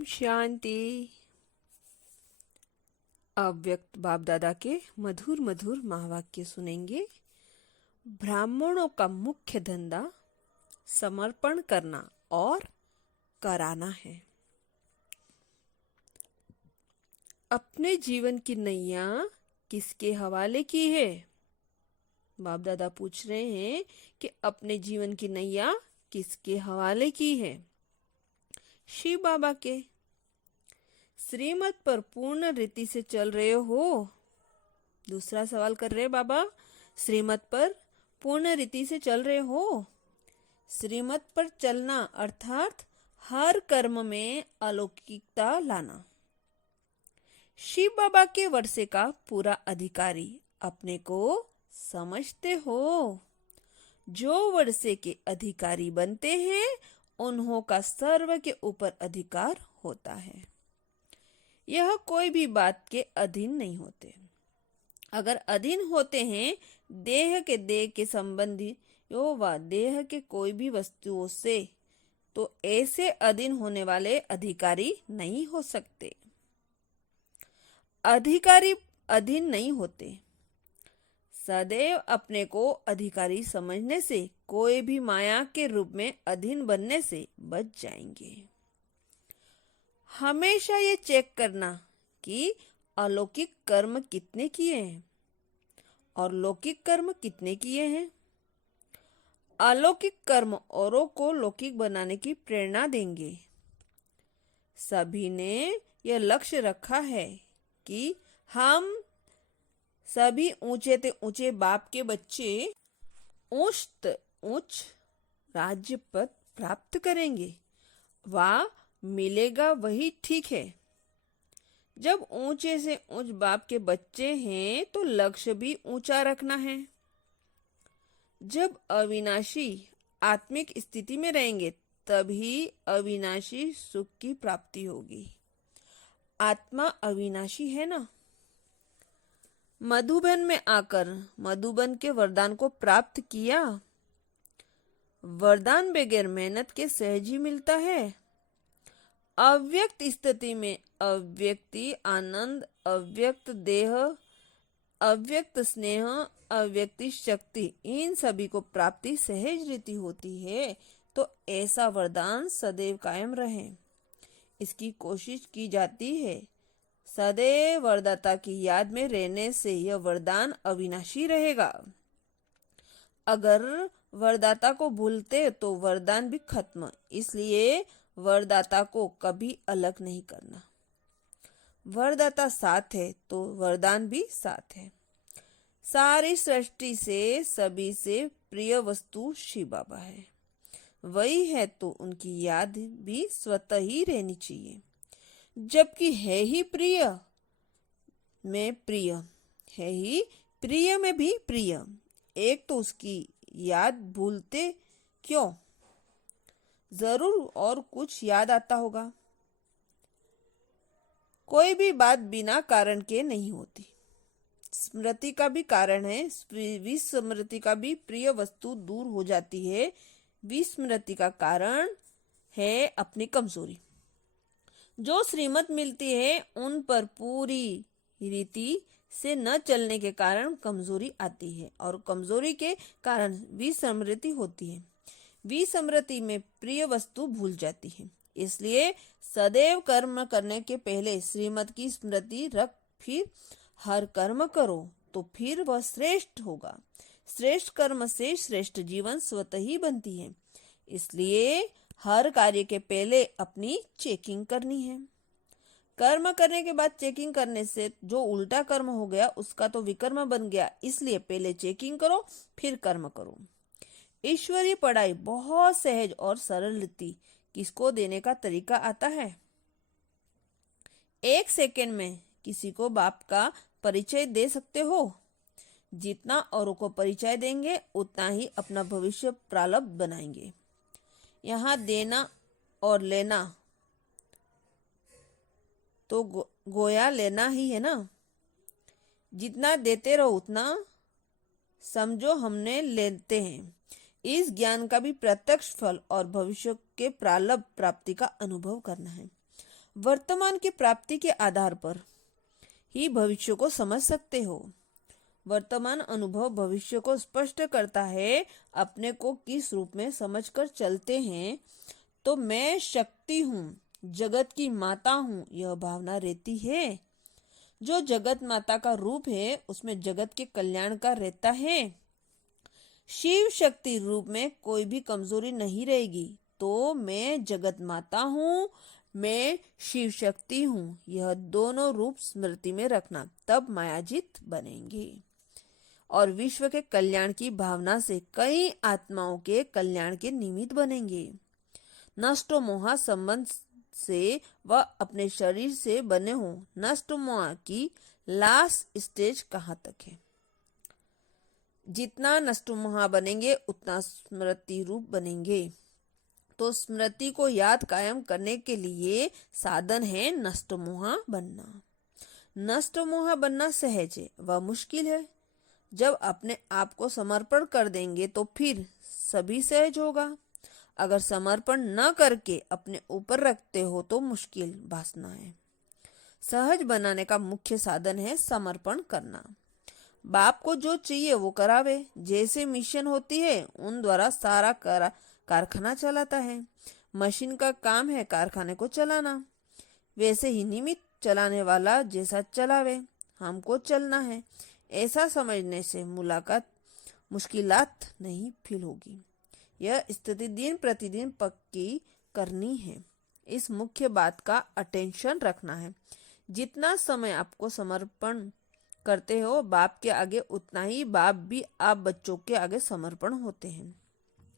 ओम शांति। अव्यक्त बाप दादा के मधुर मधुर महावाक्य सुनेंगे। ब्राह्मणों का मुख्य धंधा समर्पण करना और कराना है। अपने जीवन की नैया किसके हवाले की है? बाप दादा पूछ रहे हैं कि अपने जीवन की नैया किसके हवाले की है? शिव बाबा के। श्रीमत पर पूर्ण रीति से चल रहे हो? दूसरा सवाल कर रहे बाबा, श्रीमत पर पूर्ण रीति से चल रहे हो? श्रीमत पर चलना अर्थात हर कर्म में अलौकिकता लाना। शिव बाबा के वर्षे का पूरा अधिकारी अपने को समझते हो? जो वर्षे के अधिकारी बनते हैं उन्हों का सर्व के ऊपर अधिकार होता है। यह कोई भी बात के अधीन नहीं होते। अगर अधीन होते हैं देह के संबंधी व देह के कोई भी वस्तुओं से, तो ऐसे अधीन होने वाले अधिकारी नहीं हो सकते। अधिकारी अधीन नहीं होते। सदैव अपने को अधिकारी समझने से कोई भी माया के रूप में अधीन बनने से बच जाएंगे। हमेशा ये चेक करना कि अलौकिक कर्म कितने किए हैं और लौकिक कर्म कितने किए हैं। अलौकिक कर्म औरों को लौकिक बनाने की प्रेरणा देंगे। सभी ने यह लक्ष्य रखा है कि हम सभी ऊंचे ते ऊंचे बाप के बच्चे ऊंच राज्य पद प्राप्त करेंगे। वाह, मिलेगा वही ठीक है। जब ऊंचे से ऊंच बाप के बच्चे हैं तो लक्ष्य भी ऊंचा रखना है। जब अविनाशी आत्मिक स्थिति में रहेंगे तभी अविनाशी सुख की प्राप्ति होगी। आत्मा अविनाशी है ना। मधुबन में आकर मधुबन के वरदान को प्राप्त किया। वरदान बगैर मेहनत के सहज ही मिलता है। अव्यक्त स्थिति में अव्यक्ति आनंद, अव्यक्त देह, अव्यक्त स्नेह, अव्यक्ति शक्ति, इन सभी को प्राप्ति सहज रीति होती है। तो ऐसा वरदान सदैव कायम रहे, इसकी कोशिश की जाती है। सदैव वरदाता की याद में रहने से यह वरदान अविनाशी रहेगा। अगर वरदाता को भूलते तो वरदान भी खत्म। इसलिए वरदाता को कभी अलग नहीं करना। वरदाता साथ है तो वरदान भी साथ है। सारी सृष्टि से सभी से प्रिय वस्तु शिव बाबा है। वही है तो उनकी याद भी स्वतः ही रहनी चाहिए। जबकि है ही प्रिय में प्रिय, है ही प्रिय में भी प्रिय। एक तो उसकी याद भूलते क्यों? जरूर और कुछ याद आता होगा। कोई भी बात बिना कारण के नहीं होती। स्मृति का भी कारण है। विस्मृति का भी प्रिय वस्तु दूर हो जाती है। विस्मृति का कारण है अपनी कमजोरी। जो श्रीमत मिलती है उन पर पूरी रीति से न चलने के कारण कमजोरी आती है और कमजोरी के कारण विस्मृति होती है। विस्मृति में प्रिय वस्तु भूल जाती है। इसलिए सदैव कर्म करने के पहले श्रीमत की स्मृति रख फिर हर कर्म करो तो फिर वह श्रेष्ठ होगा। श्रेष्ठ कर्म से श्रेष्ठ जीवन स्वतः ही बनती है। इसलिए हर कार्य के पहले अपनी चेकिंग करनी है। कर्म करने के बाद चेकिंग करने से जो उल्टा कर्म हो गया उसका तो विकर्म बन गया। इसलिए पहले चेकिंग करो फिर कर्म करो। ईश्वरीय पढ़ाई बहुत सहज और सरल रीति किसको देने का तरीका आता है। 1 सेकेंड में किसी को बाप का परिचय दे सकते हो। जितना औरों को परिचय देंगे उतना ही अपना भविष्य प्रारब्ध बनाएंगे। यहाँ देना और लेना तो गोया लेना ही है ना। जितना देते रहो उतना समझो हमने लेते हैं। इस ज्ञान का भी प्रत्यक्ष फल और भविष्य के प्रारब्ध प्राप्ति का अनुभव करना है। वर्तमान की प्राप्ति के आधार पर ही भविष्य को समझ सकते हो। वर्तमान अनुभव भविष्य को स्पष्ट करता है। अपने को किस रूप में समझकर चलते हैं तो मैं शक्ति हूँ, जगत की माता हूँ, यह भावना रहती है। जो जगत माता का रूप है उसमें जगत के कल्याण का रहता है। शिव शक्ति रूप में कोई भी कमजोरी नहीं रहेगी। तो मैं जगत माता हूँ, मैं शिव शक्ति हूँ, यह दोनों रूप स्मृति में रखना, तब मायाजीत बनेंगे और विश्व के कल्याण की भावना से कई आत्माओं के कल्याण के निमित्त बनेंगे। नष्ट मोह संबंध से वह अपने शरीर से बने हो। नष्ट मोह की लास्ट स्टेज कहाँ तक है? जितना नष्ट मोह बनेंगे उतना स्मृति रूप बनेंगे। तो स्मृति को याद कायम करने के लिए साधन है नष्ट मोह बनना। नष्ट मोह बनना सहज है, वह मुश्किल है। जब अपने आप को समर्पण कर देंगे तो फिर सभी सहज होगा। अगर समर्पण न करके अपने ऊपर रखते हो तो मुश्किल भासना है। सहज बनाने का मुख्य साधन है समर्पण करना। बाप को जो चाहिए वो करावे। जैसे मिशन होती है उन द्वारा सारा कारखाना चलाता है। मशीन का काम है कारखाने को चलाना, वैसे ही निमित्त चलाने वाला जैसा चलावे हमको चलना है। ऐसा समझने से मुश्किलात नहीं फील होगी। यह स्थिति दिन प्रतिदिन पक्की करनी है। इस मुख्य बात का अटेंशन रखना है। जितना समय आपको समर्पण करते हो बाप के आगे, उतना ही बाप भी आप बच्चों के आगे समर्पण होते हैं।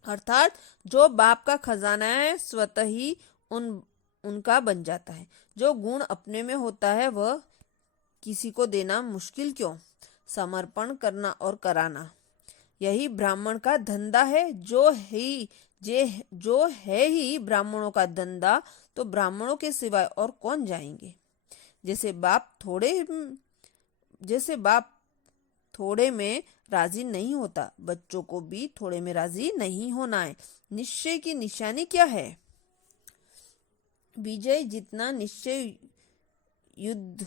अर्थात जो बाप का खजाना है स्वतः ही उनका बन जाता है। जो गुण अपने में होता है वह किसी को देना मुश्किल क्यों? समर्पण करना और कराना, यही ब्राह्मण का धंधा है। जो है ही ब्राह्मणों का धंधा, तो ब्राह्मणों के सिवाय और कौन जाएंगे? जैसे बाप थोड़े में राजी नहीं होता, बच्चों को भी थोड़े में राजी नहीं होना है। निश्चय की निशानी क्या है? विजय जितना निश्चय युद्ध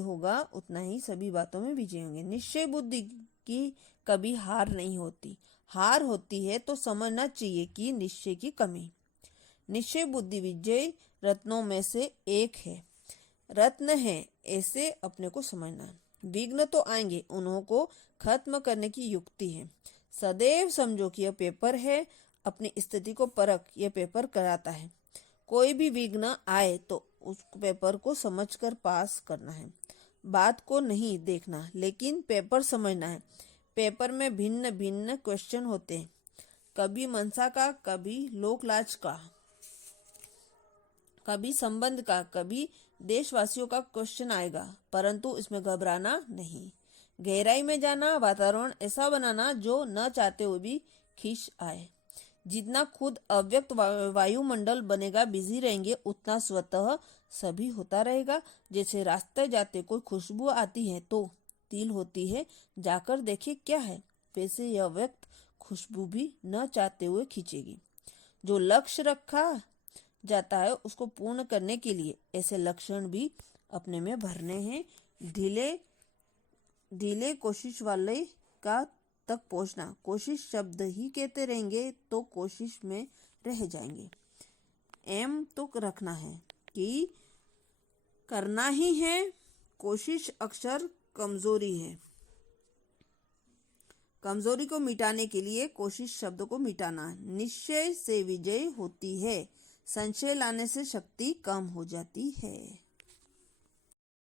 होगा उतना ही सभी बातों में विजय होंगे। निश्चय बुद्धि की कभी हार नहीं होती। हार होती है तो समझना चाहिए कि निश्चय की कमी। निश्चय बुद्धि विजय रत्नों में से एक है, रत्न है, ऐसे अपने को समझना। विघ्न तो आएंगे, उन्हों को खत्म करने की युक्ति है। सदैव समझो कि यह पेपर है, अपनी स्थिति को परख, यह पेपर कराता है। कोई भी विघ्न आए तो उस पेपर को समझकर पास करना है। बात को नहीं देखना लेकिन पेपर समझना है। पेपर में भिन्न भिन्न क्वेश्चन होते हैं, कभी मनसा का, कभी लोकलाज का, कभी संबंध का, कभी देशवासियों का क्वेश्चन आएगा, परंतु इसमें घबराना नहीं। गहराई में जाना, वातावरण ऐसा बनाना जो न चाहते हुए भी खींच आए। जितना खुद अव्यक्त वायुमंडल बनेगा, बिजी रहेंगे, उतना स्वतः सभी होता रहेगा। जैसे रास्ते जाते कोई खुशबू आती है तो तिल होती है, जाकर देखे क्या है, वैसे यह व्यक्त खुशबू भी न चाहते हुए खींचेगी। जो लक्ष्य रखा जाता है उसको पूर्ण करने के लिए ऐसे लक्षण भी अपने में भरने हैं। ढीले कोशिश वाले का तक पहुंचना। कोशिश शब्द ही कहते रहेंगे तो कोशिश में रह जाएंगे। एम तो रखना है कि करना ही है। कोशिश अक्सर कमजोरी है। कमजोरी को मिटाने के लिए कोशिश शब्द को मिटाना। निश्चय से विजय होती है, संशय लाने से शक्ति कम हो जाती है।